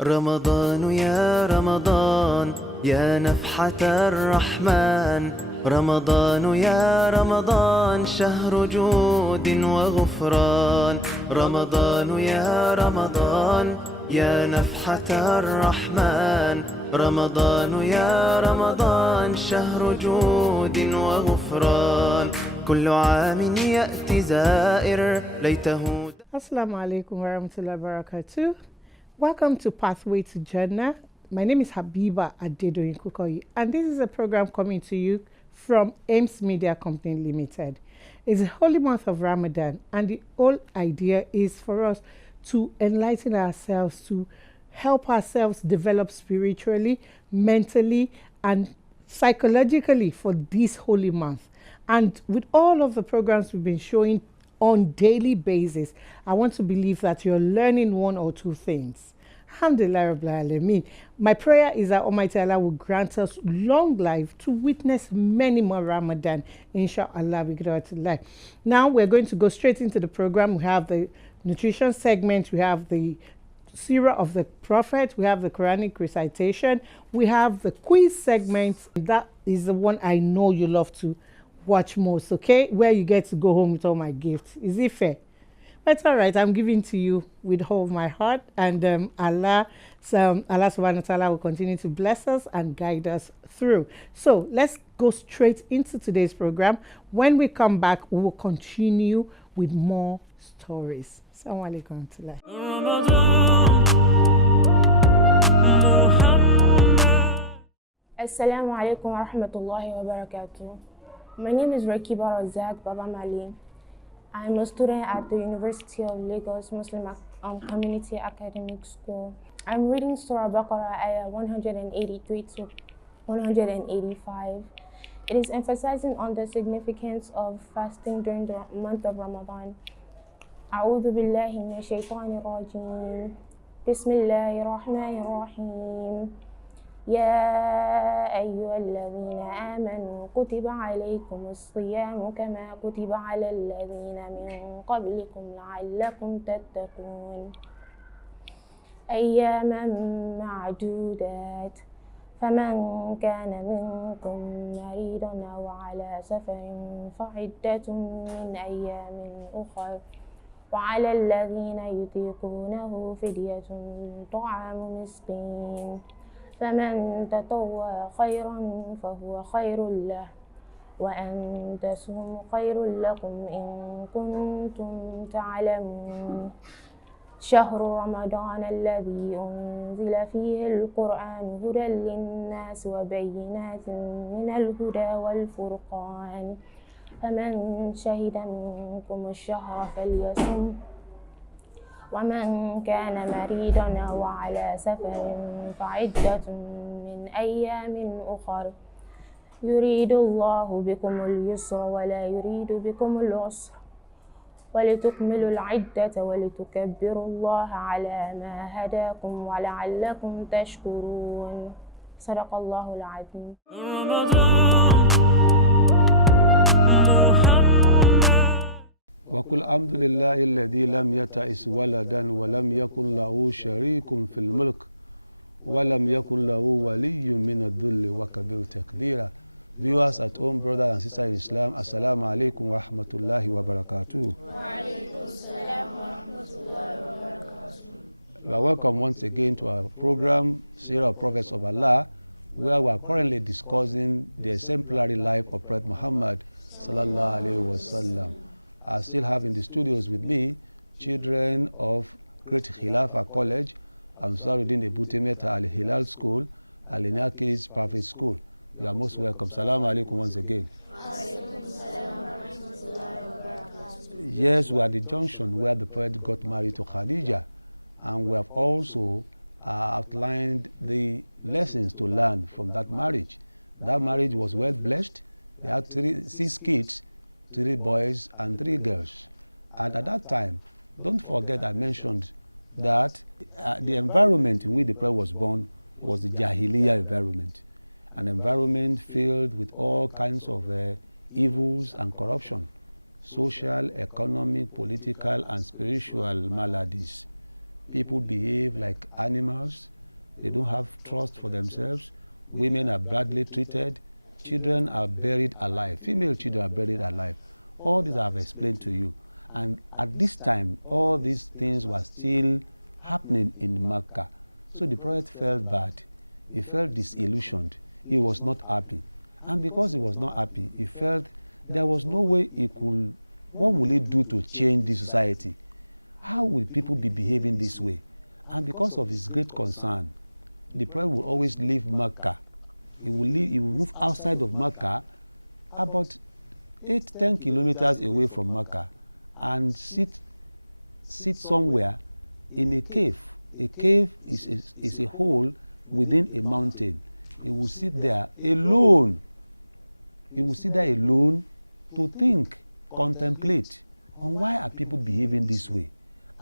رمضان يا رمضان يا نفحة الرحمن رمضان يا رمضان شهر جود وغفران رمضان يا رمضان يا نفحة الرحمن رمضان يا رمضان شهر جود وغفران كل عام يأتي زائر ليته. Assalamu alaikum warahmatullahi wabarakatuh. Welcome to Pathway to Jannah. My name is Habiba Adedoyin Kukoyi, and this is a program coming to you from Ames Media Company Limited. It's the holy month of Ramadan, and the whole idea is for us to enlighten ourselves, to help ourselves develop spiritually, mentally, and psychologically for this holy month. And with all of the programs we've been showing on daily basis, I want to believe that you're learning one or two things. Alhamdulillah Rabbil Alameen. My prayer is that Almighty Allah will grant us long life to witness many more Ramadan. Inshallah, we get to life. Now we're going to go straight into the program. We have the nutrition segment, we have the Seerah of the Prophet, we have the Quranic recitation, we have the quiz segment. That is the one I know you love to watch most, okay? Where you get to go home with all my gifts. Is it fair? But all right, I'm giving to you with all my heart, and Allah subhanahu wa ta'ala will continue to bless us and guide us through. So let's go straight into today's program. When we come back, we will continue with more stories. Assalamu alaikum warahmatullahi. Assalamu alaikum wa rahmatullahi wa barakatuh. My name is Rakiba Razak Baba Mali. I'm a student at the University of Lagos Muslim Community Academic School. I'm reading Surah Baqarah ayah 183 to 185. It is emphasizing on the significance of fasting during the month of Ramadan. أعوذ بالله من الشيطان الرجيم بسم الله الرحمن الرحيم يا أيها الذين آمنوا كتب عليكم الصيام كما كتب على الذين من قبلكم لعلكم تتقون أياما معدودات فمن كان منكم مريضا أو على سفر فعدة من أيام أخر وعلى الذين يطيقونه فدية طعام مسكين فمن تطوع خيرا فهو خير له وأن تصوموا خير لكم إن كنتم تعلمون شهر رمضان الذي أنزل فيه القرآن هدى للناس وبينات من الهدى والفرقان فمن شهد منكم الشهر فليصم ومن كان مريضا أو على سفر فعدة من أيام أخر يريد الله بكم اليسر ولا يريد بكم العسر ولتكملوا العدة ولتكبروا الله على ما هداكم ولعلكم تشكرون صدق الله العظيم. وقل الحمد لله الذي لم يتعس ولدا ولم يكن له شريك في الملك ولم يكن له ولي من الذل وكبر تكبيرا. Viewers at home, brothers and sisters in Islam, Assalamu alaikum wa rahmatullahi wa barakatuh. You are welcome once again to our program, Seerah of Prophets of Allah, where we are currently discussing the exemplary life of Prophet Muhammad sallallahu alaihi wasallam. I still have in the studios with me children of Great Khilafa College, Ansaruddin Ebutemeta Al-Hilal School, Al-Inakis Private School. You are most welcome. Salaam alaikum once again. Yes, we are at the junction where the Prophet got married to Khadija, and we have also outlined the lessons to learn from that marriage. That marriage was well blessed. They had 6 kids, 3 boys and 3 girls. And at that time, don't forget I mentioned that the environment in which the Prophet was born was the Jahiliyyah environment, an environment filled with all kinds of evils and corruption. social, economic, political, and spiritual maladies. People behave like animals. They don't have trust for themselves. Women are badly treated. Children are buried alive. Female children are buried alive. All these I have explained to you. And at this time, all these things were still happening in Mecca. So the prophet felt bad. He felt disillusioned. He was not happy. And because he was not happy, he felt there was no way he could, what will he do to change the society? How will people be behaving this way? And because of his great concern, the prophet will always leave Mecca. He will move outside of Mecca, about 8-10 kilometers away from Mecca, and sit somewhere in a cave. A cave is a hole within a mountain. He will sit there alone. He will sit there alone to think, contemplate on why are people behaving this way.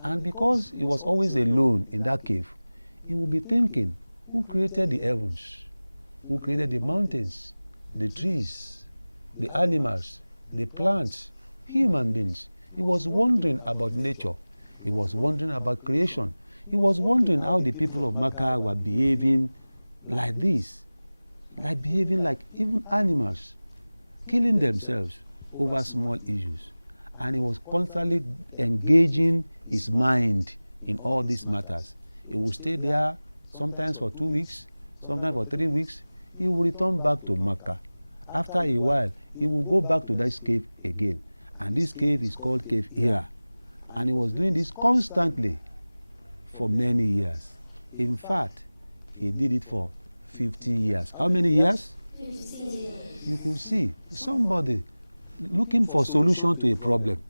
And because he was always alone in that cave, he will be thinking, who created the heavens? Who created the mountains, the trees, the animals, the plants, human beings? He was wondering about nature. He was wondering about creation. He was wondering how the people of Mecca were behaving like this, like behaving like even animals, killing themselves over small issues. And he was constantly engaging his mind in all these matters. He would stay there sometimes for 2 weeks, sometimes for 3 weeks. He will return back to Mecca. After a while, he will go back to this cave again. And this cave is called Cave Hira. And he was doing this constantly for many years. In fact, he did it for 50 years. How many years? 50 years. You could see somebody looking for solution to a problem.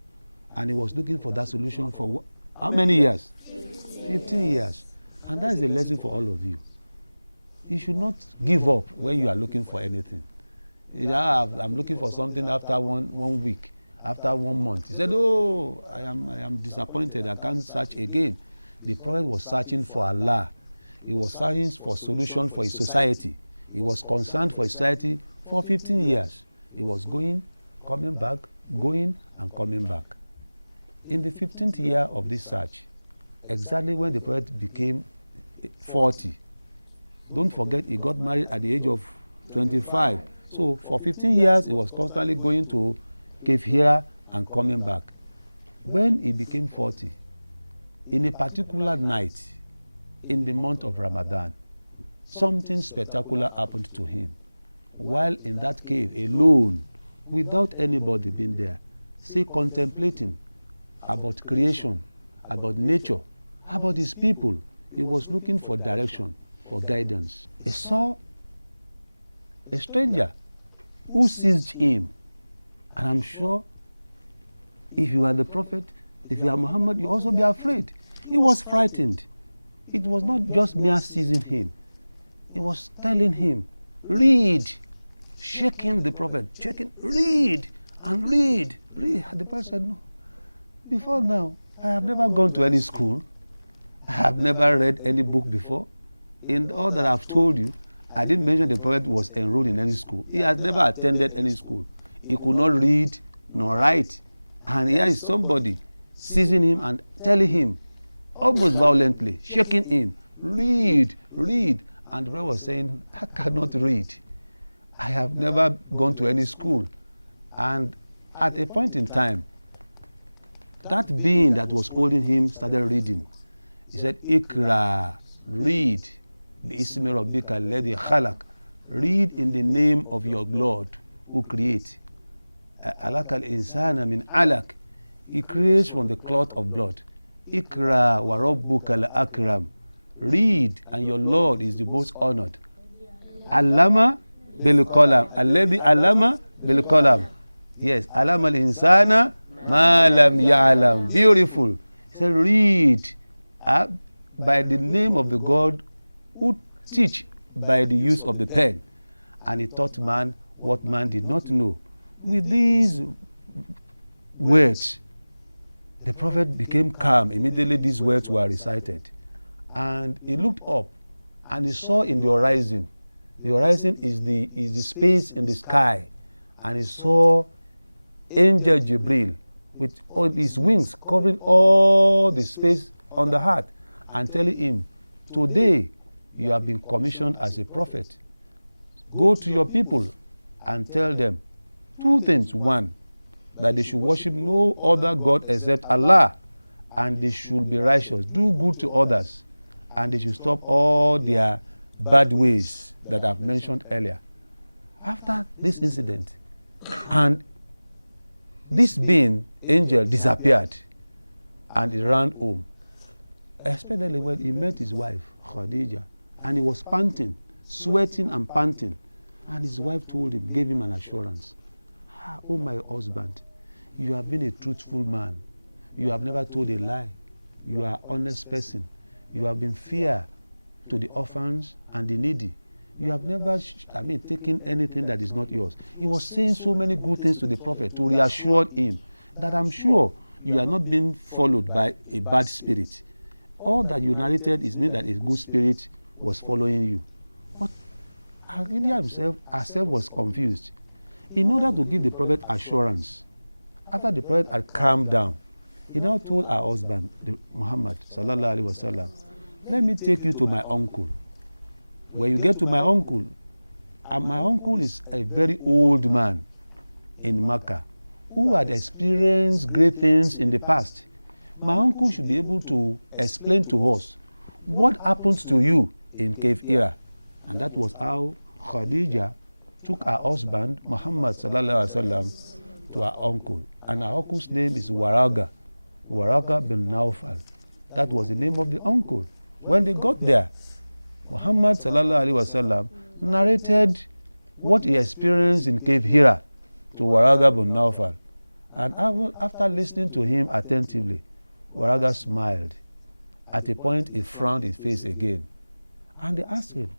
And he was looking for that solution for how many years? 15 years. And that is a lesson for all of you. You should not give up when you are looking for anything. I'm looking for something after one week, after 1 month. He said, oh, I am disappointed. I can't search again. The prophet was searching for Allah. He was searching for solution for his society. He was concerned for his society for 15 years. He was going, coming back, going and coming back. In the 15th year of this search, exactly when the prophet became 40, don't forget he got married at the age of 25. So for 15 years, he was constantly going to Cave Hira and coming back. When he became 40, in a particular night, in the month of Ramadan, something spectacular happened to him. While in that cave, alone, without anybody being there, still contemplating about creation, about nature, about his people, he was looking for direction, for guidance. He saw a stranger who seized him. And I'm sure if you are the prophet, if you are Muhammad, you also be afraid. He was frightened. It was not just mere seizing him. He was telling him, read, shaking the prophet, shaking, read and read, read. The prophet said, no. Before now, I have never gone to any school. I have never read any book before. In all that I've told you, I didn't mention the prophet was enrolled in any school. He has never attended any school. He could not read nor write. And here is somebody seizing him and telling him, almost violently, shaking him, read, read. And the prophet was saying, I cannot read. I have never gone to any school. And at a point in time, that being that was holding him started reading. He said, Ikra, read. Bi-ismi rabbika alladhi khalaq. Read in the name of your Lord who creates. Alaka al-insana min alaq. He creates from the cloth of blood. Ikra wa rabbuka al-akram. Read, and your Lord is the most honored. Allama bil qalam. Alladhi allama bil qalam. Yes, allama al-insana ma lam ya'lam. Beautiful. He said, read by the name of the God who teach by the use of the pen. And he taught man what man did not know. With these words, the prophet became calm. Immediately these words were recited. And he looked up and he saw in the horizon. The horizon is the space in the sky. And he saw angel Jibril with all his wings covering all the space on the heart and telling him, today you have been commissioned as a prophet. Go to your people and tell them two things. One, that they should worship no other God except Allah, and they should be righteous, do good to others, and they should stop all their bad ways that I've mentioned earlier. After this incident, and this being, angel, disappeared, and he ran home, especially when he met his wife, Khadija, and he was panting, sweating and panting, and his wife told him, gave him an assurance, oh my husband, you have been a truthful man. You have never told a lie. You are an honest person. You have been fair to the orphans and the needy. You have never, taken anything that is not yours. He was saying so many good things to the prophet to reassure him that I'm sure you are not being followed by a bad spirit. All that you narrated is mean that a good spirit was following you. But Khadija herself was confused. In order to give the prophet assurance, after the prophet had calmed down, he now told her husband, Muhammad sallallahu alaihi wasallam, let me take you to my uncle. When you get to my uncle is a very old man in Mecca who had experienced great things in the past. My uncle should be able to explain to us what happens to you in Cave Hira. And that was how Khadija took her husband, Muhammad sallallahu alaihi wasallam, to her uncle. And her uncle's name is Waraga bin Naufal. That was the name of the uncle. When they got there, Muhammad sallallahu alaihi wasallam narrated what he experienced in Cave Hira to Waraga bin Naufal. And after listening to him attentively, Waraga smiled. At a point, he frowned his face again. And they asked him,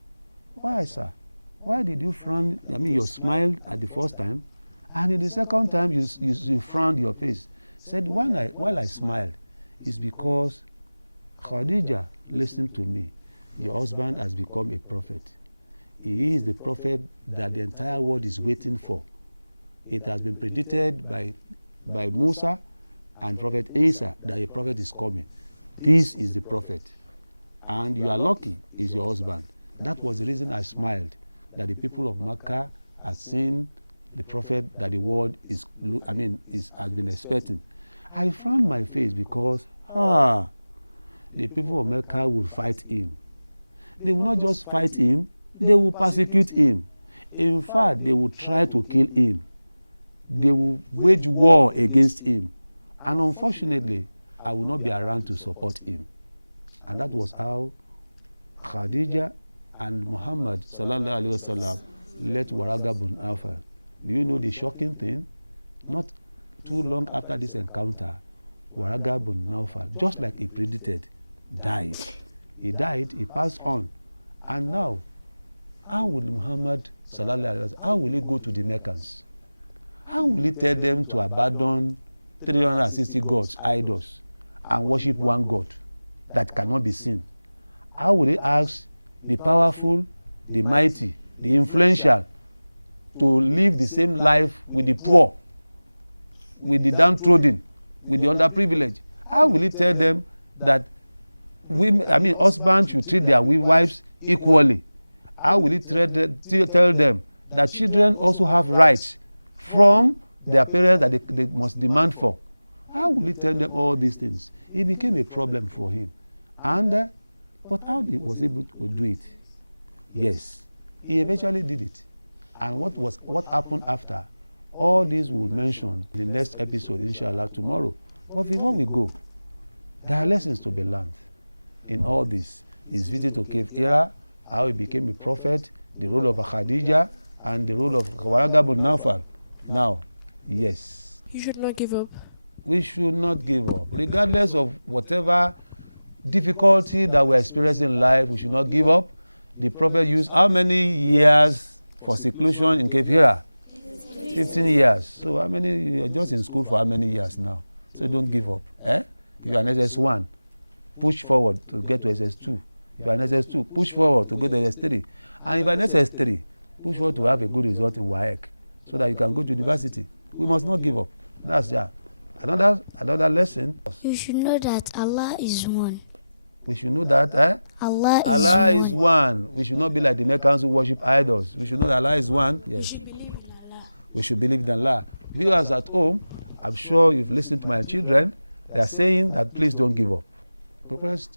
why, sir? Why did you frown? You smiled at the first time, and in the second time, you frowned your face. Said, while I smiled, it's because Khadija listened to me. Your husband has become a prophet. He is the prophet that the entire world is waiting for. It has been predicted by Musa and Prophet Isa that a prophet is coming. This is the prophet. And you are lucky, is your husband. That was the reason I smiled, that the people of Makkah have seen the prophet that the world has been expecting. I frowned my face because, the people of Mecca will fight him. They will not just fight him, they will persecute him. In fact, they will try to kill him. They will wage war against him. And unfortunately, I will not be around to support him. And that was how Khadija and Muhammad sallallahu alaihi wasallam let Waraga bin Naufal. Do you know the shocking thing? Not too long after this encounter, Waraga bin Naufal, just like he predicted, died. He died, he passed on. And now, how will Muhammad sallallahu alaihi wasallam, how will he go to the Meccans? How will he tell them to abandon 360 gods, idols, and worship one God that cannot be seen? How will he ask the powerful, the mighty, the influential to live the same life with the poor, with the downtrodden, with the underprivileged? How will he tell them that husbands should treat their wives equally? How will he tell them that children also have rights from their parents that they must demand for? How will he tell them all these things? It became a problem for him. And but how he was able to do it? Yes, he eventually did it. And what happened after? All this we'll mention in the next episode, inshallah, tomorrow. But before we go, there are lessons to be learned in all this. His visit to Cave Hira, how he became a prophet, the role of Khadija, and the role of Waraga bin Naufal. Now, yes. You should not give up. We should not give up. Regardless of whatever difficulty that we're experiencing in life, we should not give up. The prophet used how many years for seclusion in Cave Hira? 15 years. So how many, you're just in school for how many years now? So don't give up. You are in SS1, push forward to get to SS2. If you are in SS2, push forward to go to SS3. And if you are in SS3, push forward to have a good result in WAEC so that you can go to university. We must not give up. That's another lesson. You should know that Allah is one. We should know that Allah Allah is is one. We should not be like the Meccans who worship idols. We should know that Allah is one. Yes. We should believe in Allah. We should believe in Allah. Viewers at home, I'm sure you've listened to my children. They are saying that please don't give up. Prophets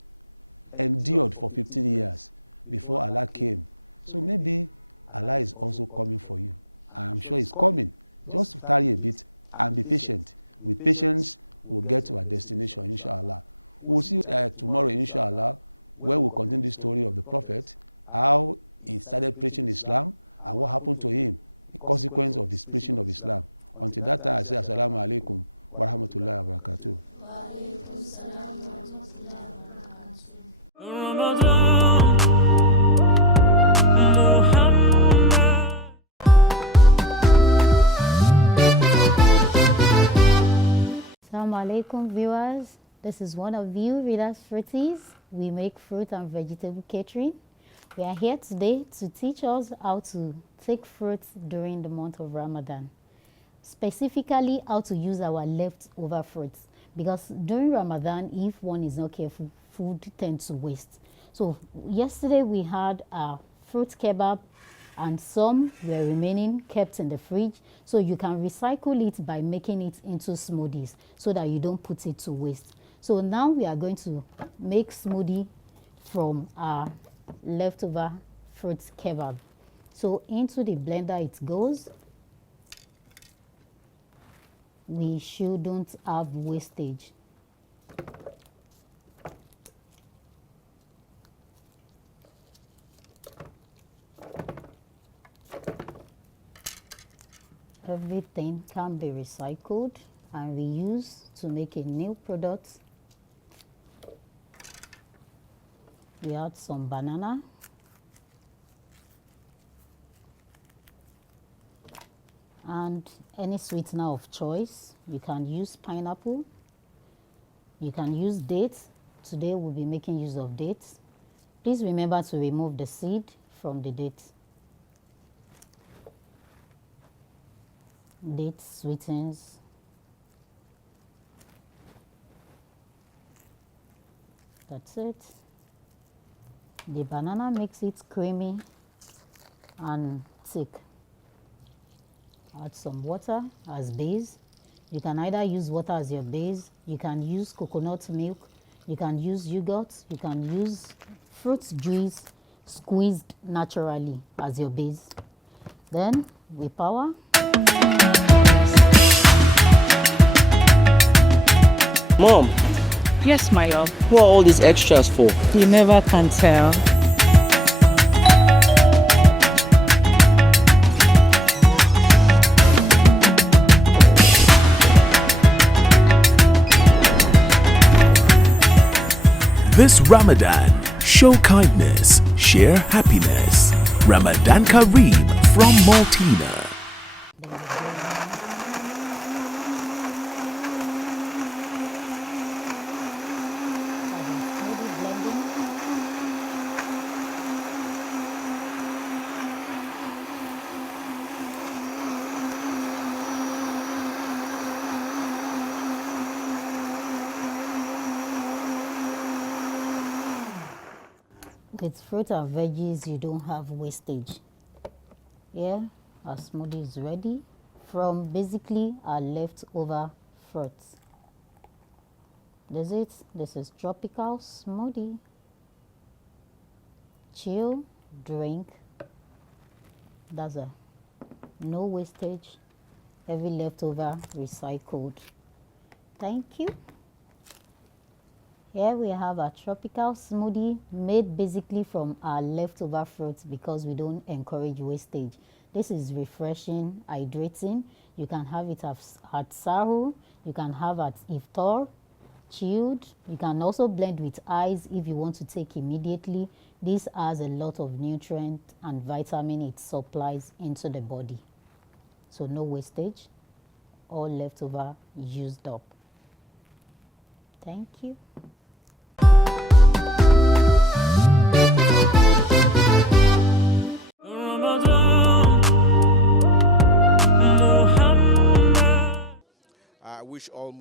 endured for 15 years before Allah came. So maybe Allah is also coming for you. I'm sure He's coming. Just tarry a bit and be patient. With patience, we'll get to our destination, inshallah. We'll see tomorrow, inshallah, where we'll continue the story of the Prophet, how he started preaching Islam, and what happened to him, the consequence of this preaching of Islam. Until that time, I say, Assalamu alaikum wa rahmatullahi wa barakatuh. Assalamu alaikum viewers, this is one of you Readers Fruities. We make fruit and vegetable catering. We are here today to teach us how to take fruits during the month of Ramadan. Specifically how to use our leftover fruits, because during Ramadan, if one is not careful, food tends to waste. So yesterday we had a fruit kebab and some were remaining kept in the fridge, so you can recycle it by making it into smoothies so that you don't put it to waste. So now we are going to make smoothie from our leftover fruit kebab. So into the blender it goes. We shouldn't have wastage. Everything can be recycled and reused to make a new product. We add some banana, and any sweetener of choice. You can use pineapple, you can use dates. Today we'll be making use of dates. Please remember to remove the seed from the dates. Date sweetens. That's it. The banana makes it creamy and thick. Add some water as base. You can either use water as your base, you can use coconut milk, you can use yogurt, you can use fruit juice squeezed naturally as your base. Then we power. Mom, Yes, my love. who are all these extras for? You never can tell. This Ramadan, show kindness, share happiness. Ramadan Kareem from Maltina. Smoothie blending. With fruit and veggies, you don't have wastage. Yeah, our smoothie is ready from basically our leftover fruits. This is tropical smoothie. Chill, drink. That's a no wastage, every leftover recycled. Thank you. Here we have a tropical smoothie made basically from our leftover fruits because we don't encourage wastage. This is refreshing, hydrating. You can have it at sahur, you can have at iftar, chilled. You can also blend with ice if you want to take immediately. This has a lot of nutrient and vitamin it supplies into the body. So no wastage, all leftover used up. Thank you.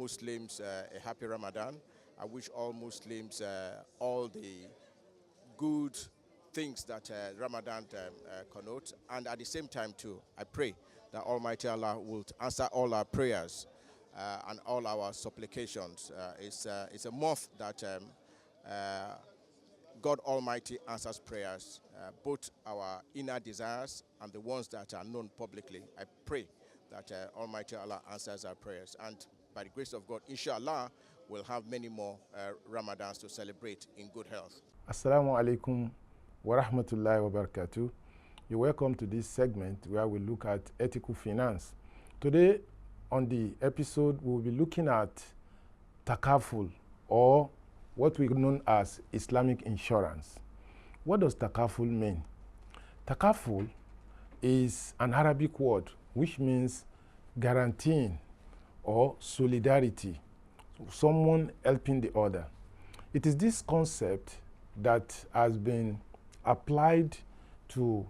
Muslims a happy Ramadan. I wish all Muslims all the good things that Ramadan connotes. And at the same time, too, I pray that Almighty Allah will answer all our prayers and all our supplications. It's a month that God Almighty answers prayers, both our inner desires and the ones that are known publicly. I pray that Almighty Allah answers our prayers. And by the grace of God, inshallah, we'll have many more Ramadans to celebrate in good health. Assalamu alaikum wa rahmatullahi wa barakatuh. You're welcome to this segment where we look at ethical finance. Today on the episode, we'll be looking at takaful, or what we know as Islamic insurance. What does takaful mean? Takaful is an Arabic word which means guaranteeing or solidarity, someone helping the other. It is this concept that has been applied to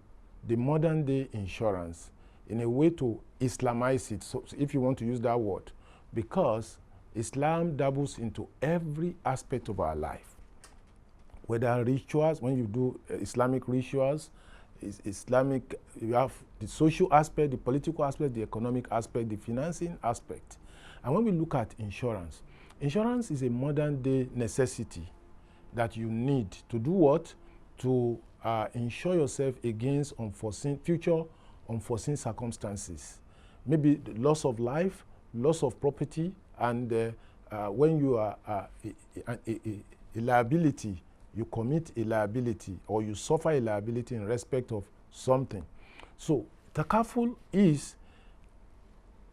the modern day insurance in a way to Islamize it, so if you want to use that word, because Islam dabbles into every aspect of our life. Whether rituals, when you do Islamic rituals, Islamic, you have the social aspect, the political aspect, the economic aspect, the financing aspect. And when we look at insurance, insurance is a modern day necessity that you need to do what? To insure yourself against future unforeseen circumstances. Maybe the loss of life, loss of property, and when you are a liability, you commit a liability or you suffer a liability in respect of something. So takaful is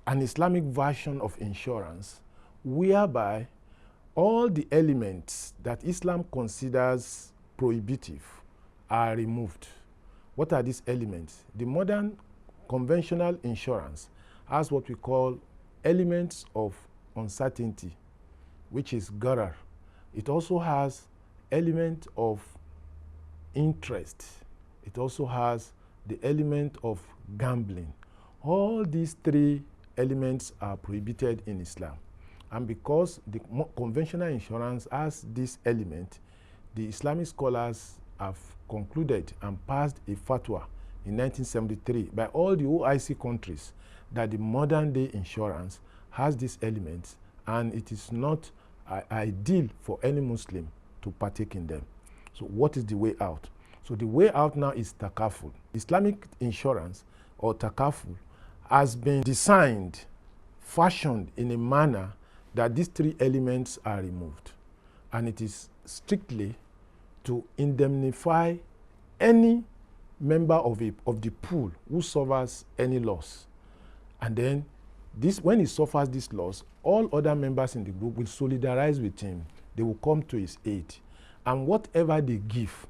an Islamic version of insurance whereby all the elements that Islam considers prohibitive are removed. What are these elements? The modern conventional insurance has what we call elements of uncertainty, which is gharar. It also has element of interest. It also has the element of gambling. All these three elements are prohibited in Islam. And because the conventional insurance has this element, the Islamic scholars have concluded and passed a fatwa in 1973 by all the OIC countries that the modern day insurance has these elements, and it is not ideal for any Muslim to partake in them. So what is the way out? So the way out now is takaful. Islamic insurance or takaful has been designed, fashioned in a manner that these three elements are removed. And it is strictly to indemnify any member of the pool who suffers any loss. And then when he suffers this loss, all other members in the group will solidarize with him. They will come to his aid. And whatever they give,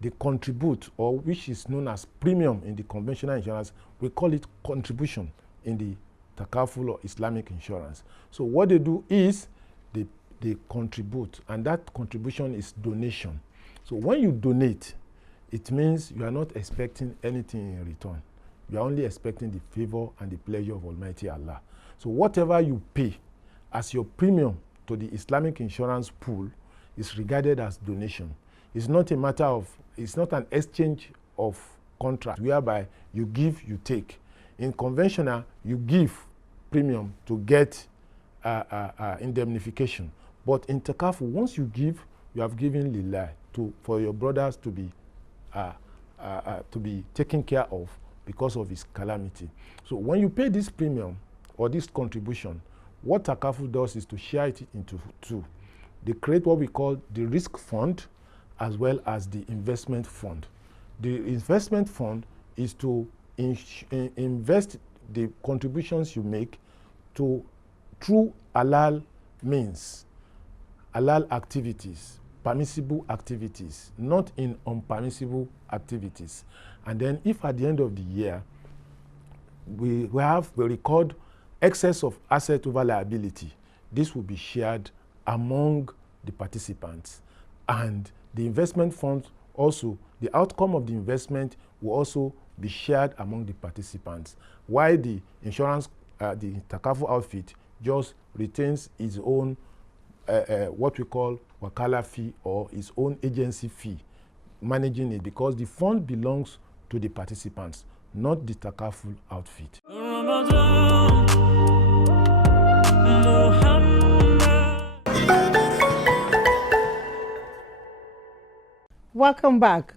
they contribute, or which is known as premium in the conventional insurance, we call it contribution in the takaful or Islamic insurance. So what they do is they contribute, and that contribution is donation. So when you donate, it means you are not expecting anything in return. You are only expecting the favor and the pleasure of Almighty Allah. So whatever you pay as your premium to the Islamic insurance pool is regarded as donation. It's not a matter of, it's not an exchange of contract whereby you give, you take. In conventional, you give premium to get indemnification. But in takaful, once you give, you have given lillah for your brothers to be taken care of because of his calamity. So when you pay this premium or this contribution, what takaful does is to share it into two. They create what we call the risk fund as well as the investment fund. The investment fund is to invest the contributions you make through halal means, halal activities, permissible activities, not in unpermissible activities. And then if at the end of the year we record excess of asset over liability, this will be shared among the participants. And the investment fund also, the outcome of the investment will also be shared among the participants. While the insurance, the takaful outfit just retains his own what we call wakala fee or his own agency fee managing it, because the fund belongs to the participants, not the takaful outfit. Welcome back.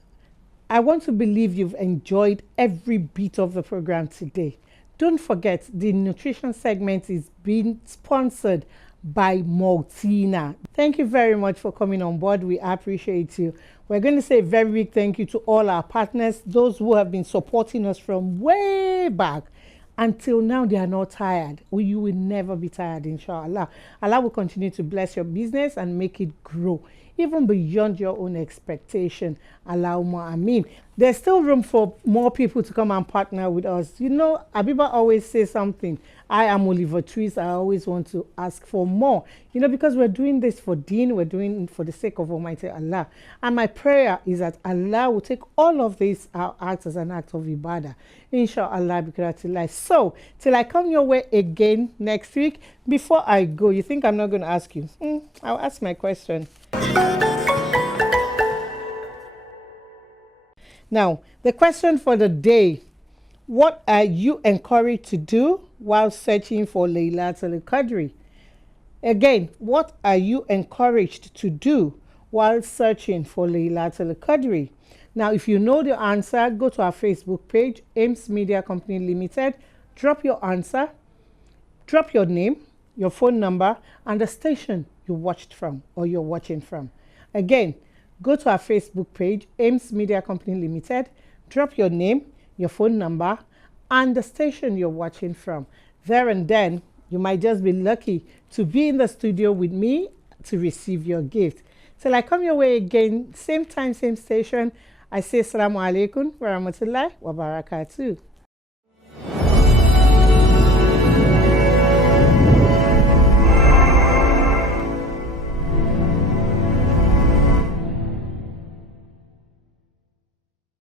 I want to believe you've enjoyed every bit of the program today. Don't forget, the nutrition segment is being sponsored by Maltina. Thank you very much for coming on board. We appreciate you. We're going to say a very big thank you to all our partners, those who have been supporting us from way back. Until now, they are not tired. You will never be tired, inshallah. Allah will continue to bless your business and make it grow, even beyond your own expectation. Allahumma ameen. There's still room for more people to come and partner with us. You know, Abiba always says something. I am Oliver Twist. I always want to ask for more. You know, because we're doing this for Deen, we're doing it for the sake of Almighty Allah. And my prayer is that Allah will take all of this act as an act of ibadah. Inshallah, bikiratillah. So, till I come your way again next week, before I go, you think I'm not going to ask you? I'll ask my question. Now, the question for the day: what are you encouraged to do while searching for Laylatul Qadr? Again, what are you encouraged to do while searching for Laylatul Qadr? Now, if you know the answer, go to our Facebook page, Ames Media Company Limited. Drop your answer, drop your name, your phone number, and the station you watched from or you're watching from. Again, go to our Facebook page, Ames Media Company Limited. Drop your name, your phone number, and the station you're watching from. There and then, you might just be lucky to be in the studio with me to receive your gift. Till I come your way again, same time, same station, I say Assalamu alaikum wa rahmatullahi wa barakatuh.